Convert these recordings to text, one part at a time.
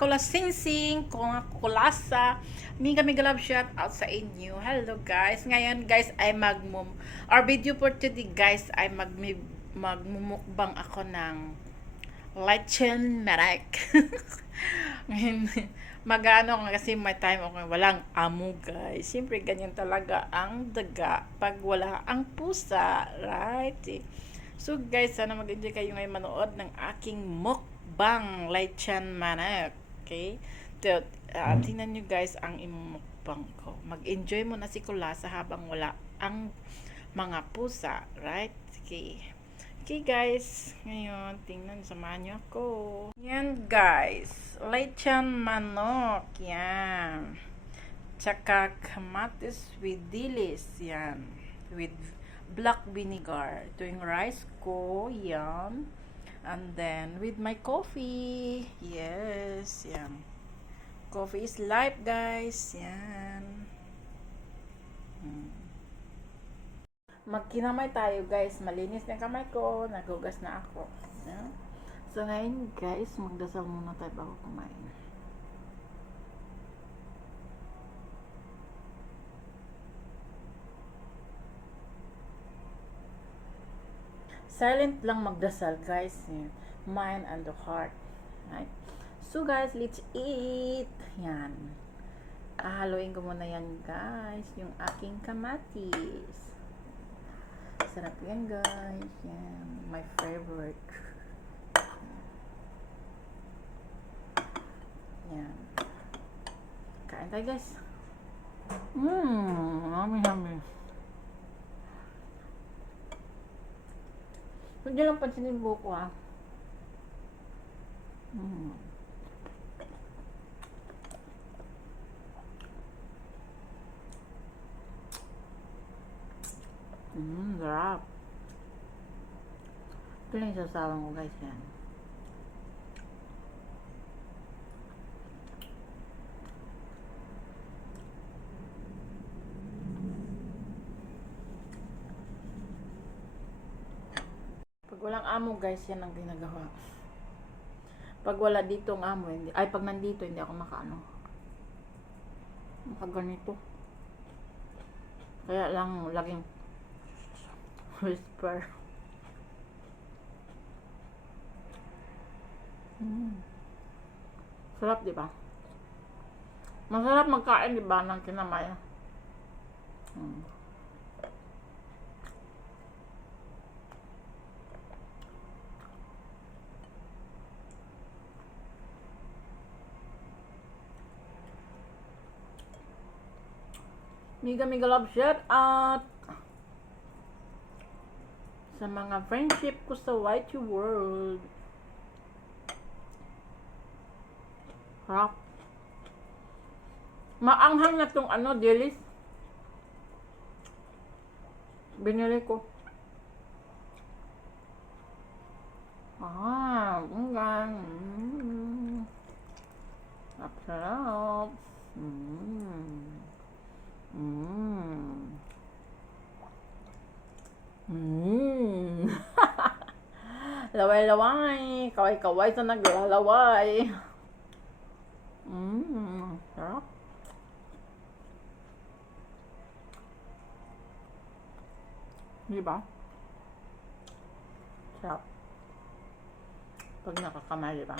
kula sing-sing, kung kulasa. Mega mega love shout out sa inyo. Hello guys. Ngayon guys ay our video for today guys ay magmumukbang ako ng lechon merak. Ngayon, magano kasi may time ako walang amo guys. Siyempre ganyan talaga ang daga pag wala ang pusa, right? So guys, sana mag-enjoy kayo ngayon manood ng aking mukbang lechon manok. Okay? So, tingnan nyo guys ang imumukbang ko. Mag-enjoy mo na si Kulasa habang wala ang mga pusa, right? Okay. Okay guys, ngayon tingnan, samahan nyo ako. Yan guys, lechon manok, yan. Tsaka kamatis with dilis, yan. With black vinegar. Ito yung rice ko, yan. And then, with my coffee, yes, yan. Coffee is life guys, yan. Magkinamay tayo guys, malinis na kamay ko, nagugas na ako. Yeah. So ngayon guys, magdasal muna tayo bago kumain. Silent lang magdasal guys, mind and the heart. Right? So guys, let's eat. Yan. Haluin ko muna yan guys, yung aking kamatis. Sarap yan guys. Yan. My favorite. Yan. Kain tayo guys. Yummy. Hindi lang pansinin buko ha. Sarap. Ito lang yung sasawan ko guys yan. Pag walang amo guys, yan ang ginagawa. Pag wala dito ang amo, pag nandito hindi ako makaganito. Kaya lang laging whisper. Sarap, di ba? Masarap magkain, di ba, ng kinamay. Mega love shout out sa mga friendship ko sa YT World. Harap. Maanghang na tong dilis. Binili ko. Hanggang. Sarap. Laway-laway. Kaway-kaway sa naglalaway. Sarap. Diba? Sarap. Pag nakakamay, diba?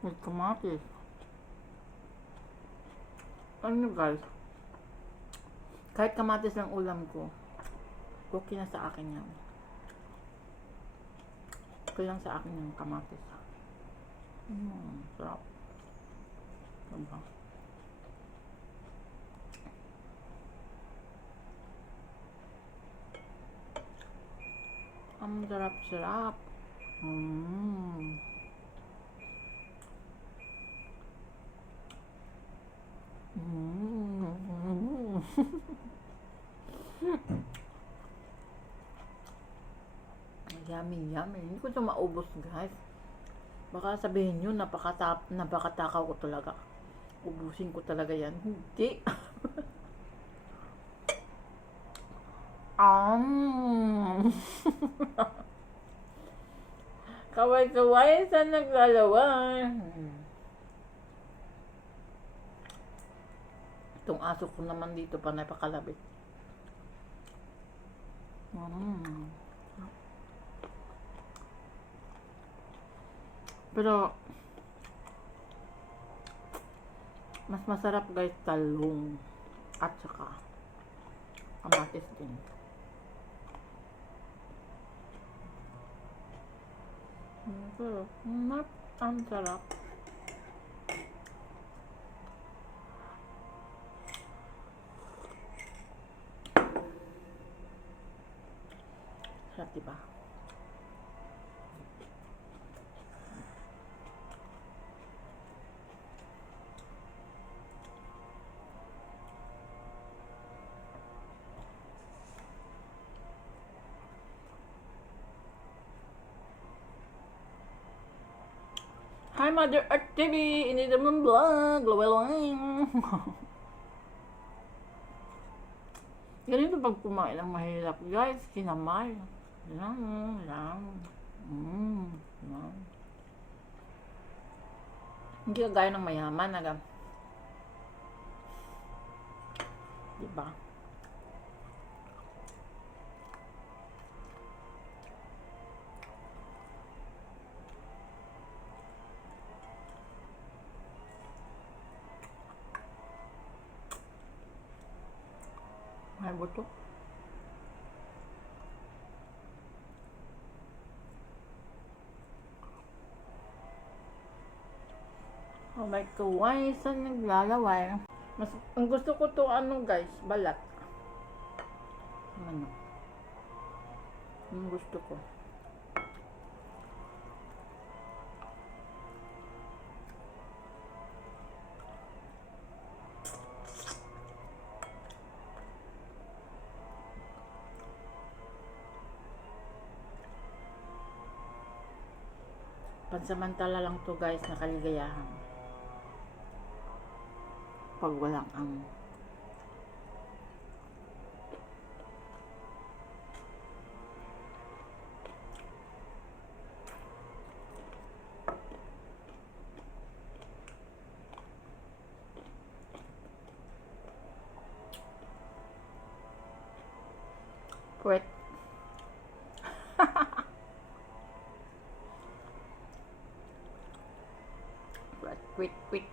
With kamatis. Ano guys? Kahit kamatis lang ulam ko, okay na sa akin yan. Okay lang sa akin yung kamatis. Sarap. Diba? Ang sarap-sarap. Yummy. Hindi ko ito maubos guys. Baka sabihin nyo, napakatakaw ko talaga. Ubusin ko talaga yan. Hindi. Kaway-kaway sa naglalawa. Itong aso ko naman dito pa napakalabit. Pero mas masarap guys talong at saka kamatis din. Ang sarap. Sarap diba? Hi Mother Earth TV! Ini naman vlog! Laway-laway! Ganito pag kumain ng mahirap guys, kinamay. Lang. Lang. Hindi kagaya ng mayaman, agam. Diba? May buto. Oh my kaway, saan naglalaway? Mas, ang gusto ko to ano guys, balat. Ano? Ang gusto ko. Pansamantala lang to guys, na kaligayahan. Pag walang ang puwet.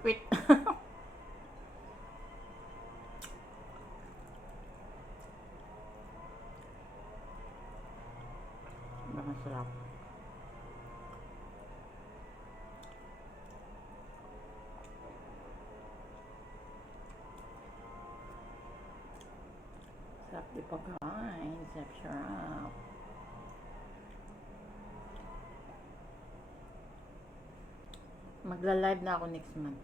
Quit. Masarap. Sarap di pa guys. Sarap. Magla-live na ako next month.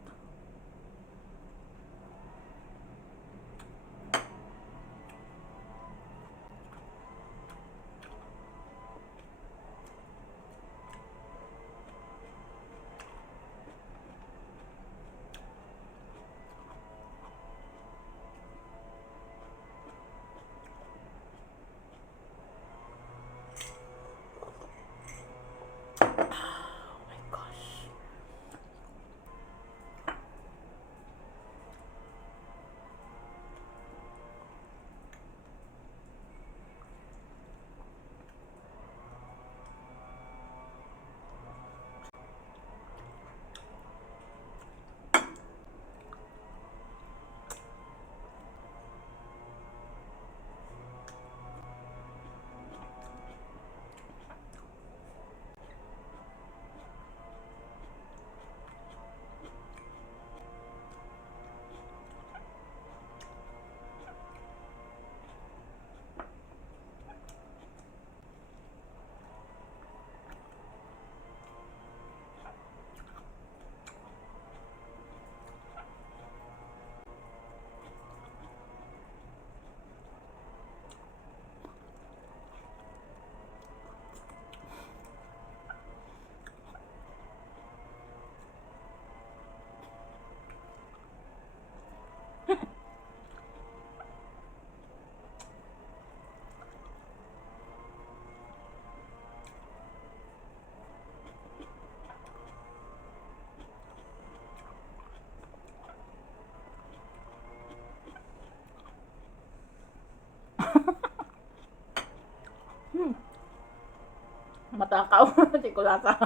Matakaw. Tikulasa.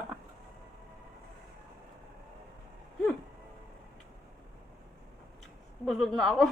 Busog na ako.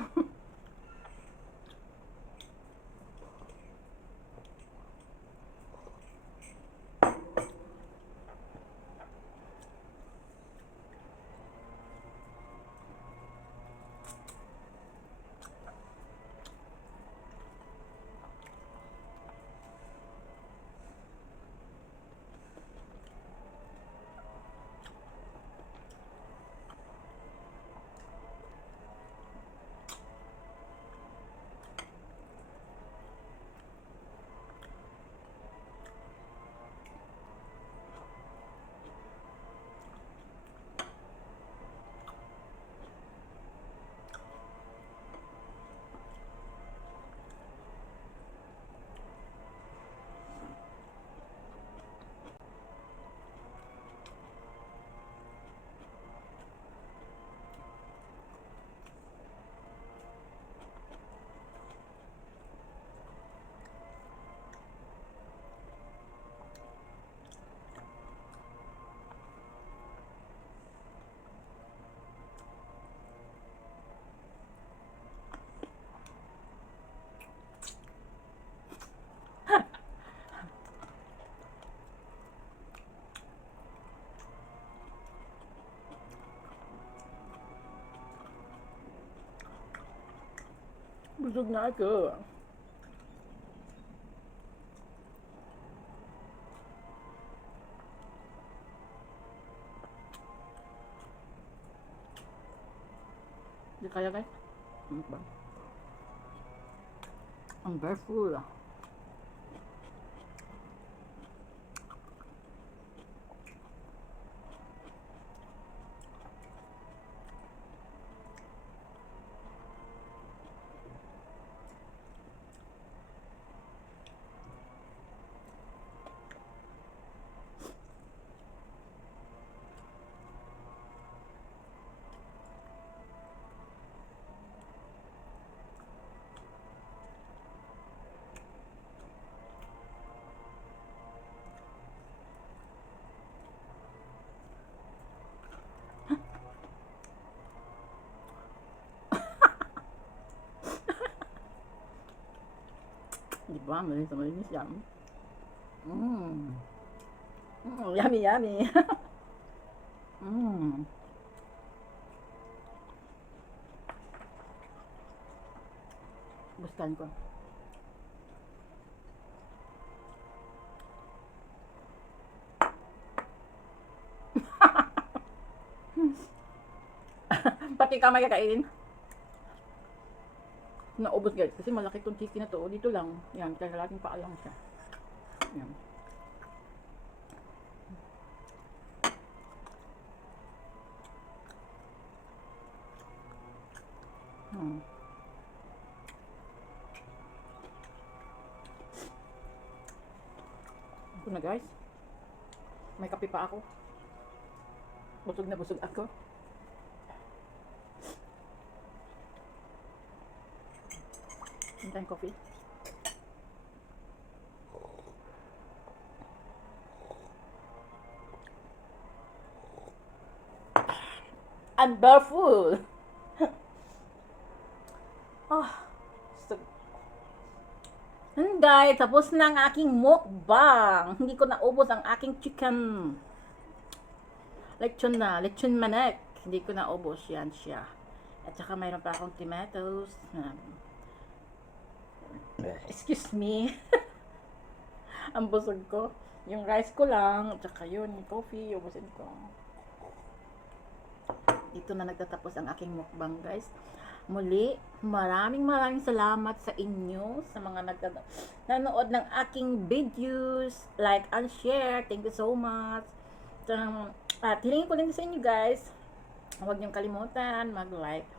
Busog na ako. Di kaya guys? Ano ba? Ang very full. Di ba? Malinis yan. Mmm. Yummy, yummy. Mmm. Gustuhan ko. Pati kamay kakainin. Naubos guys kasi malaki tong chicken na to. Dito lang. Yan, kalaking paa lang siya. Yan. Ito na guys. May kape pa ako. Busog na busog ako. Hintayin coffee. I'm barefoot. So, guys, tapos na ang aking mukbang. Hindi ko naubos ang aking chicken. Lechon manek. Hindi ko naubos yan siya. At saka mayroon pa akong tomatoes. Excuse me. Ang busog ko. Yung rice ko lang. At saka yun, yung coffee. Ubusin ko. Dito na nagtatapos ang aking mukbang guys. Muli, maraming salamat sa inyo. Sa mga nanood ng aking videos. Like and share. Thank you so much. At hilingin ko din sa inyo guys. Huwag niyong kalimutan. Mag-like.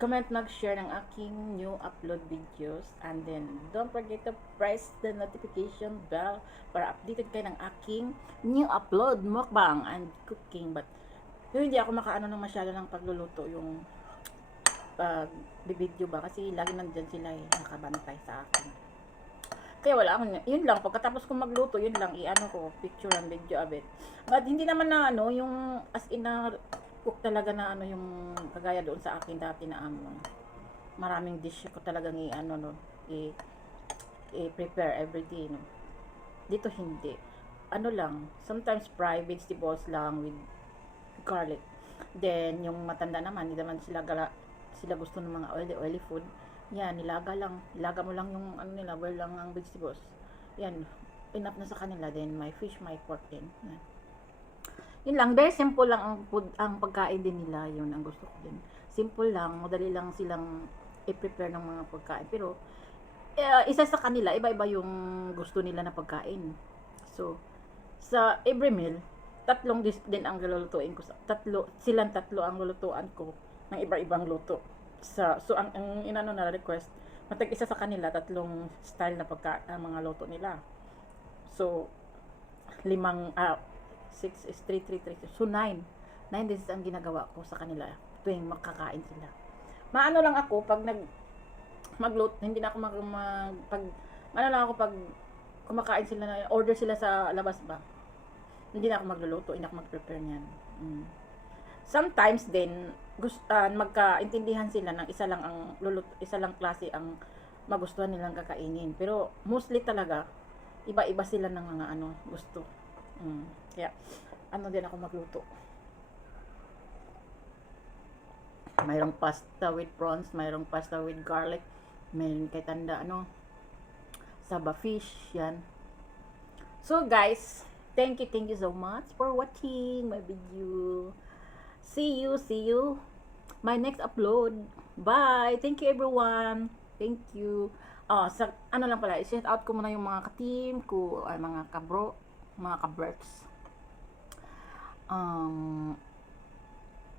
Comment, mag-share ng aking new upload videos. And then, don't forget to press the notification bell para updated kayo ng aking new upload, mukbang, and cooking. But, hindi ako makaano ng masyado ng pagluluto yung video ba. Kasi lagi nandyan sila nakabantay sa akin. Kaya wala akong, yun lang, pagkatapos kong magluto, yun lang, i-ano ko, picture and video a bit. But hindi naman na ano, yung as in na cook talaga na ano yung kagaya doon sa akin dati na maraming dish ko talagang i-ano no, i-prepare every day no. Dito hindi. Ano lang, sometimes fry vegetables lang with garlic. Then yung matanda naman, hindi naman sila gusto ng mga oily food. Yan, nilaga lang. Nilaga mo lang yung ano nila, well lang ang vegetables. Yan, enough na sa kanila. Then my fish, my pork din. Yan. Yun lang, very simple lang ang food, ang pagkain din nila, yun ang gusto ko din. Simple lang, madali lang silang i-prepare ng mga pagkain. Pero, isa sa kanila, iba-iba yung gusto nila na pagkain. So, sa every meal, tatlong dish din ang lulutuin ko. Silang tatlo ang lulutuan ko ng iba-ibang luto. So, ang inano na request, matag-isa sa kanila, tatlong style na mga luto nila. So, 6 is 3, 3, 3. So, 9. 9 dishes ang ginagawa ko sa kanila tuwing makakain sila. Maano lang ako, pag magluto, hindi na ako ano lang ako pag kumakain sila na, order sila sa labas ba. Hindi na ako magluluto, hindi na ako mag-prepare niyan. Sometimes din, magkaintindihan sila ng isa lang klase ang magustuhan nilang kakainin. Pero, mostly talaga, iba-iba sila ng mga gusto. Kaya, din ako magluto. Mayroong pasta with prawns, mayroong pasta with garlic, mayroong kay tanda, saba fish, yan. So, guys, thank you so much for watching my video. See you, my next upload. Bye! Thank you, everyone. Thank you. Sa, lang pala, i-shout out ko muna yung mga ka-team ko, ay mga kabro, mga ka-berks.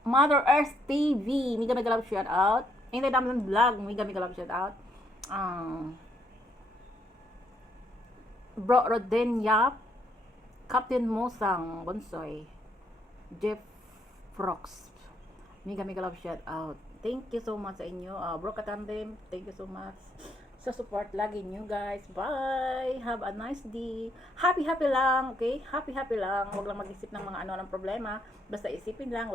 Mother Earth TV, mega love shout out. Hindi naman vlog, mega love shout out. Bro Roden Yap, Captain Mosang Bonsoy, Jeff Frox, mega love shout out. Thank you so much sa inyo. Bro Katandem, thank you so much sa support lagi nyo guys. Bye! Have a nice day. Happy lang, okay? Happy lang. Huwag lang mag-isip ng mga ng problema. Basta isipin lang.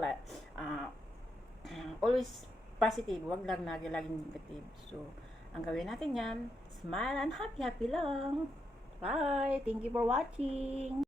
Always positive. Huwag lang laging negative. So, ang gawin natin yan, smile and happy lang. Bye! Thank you for watching.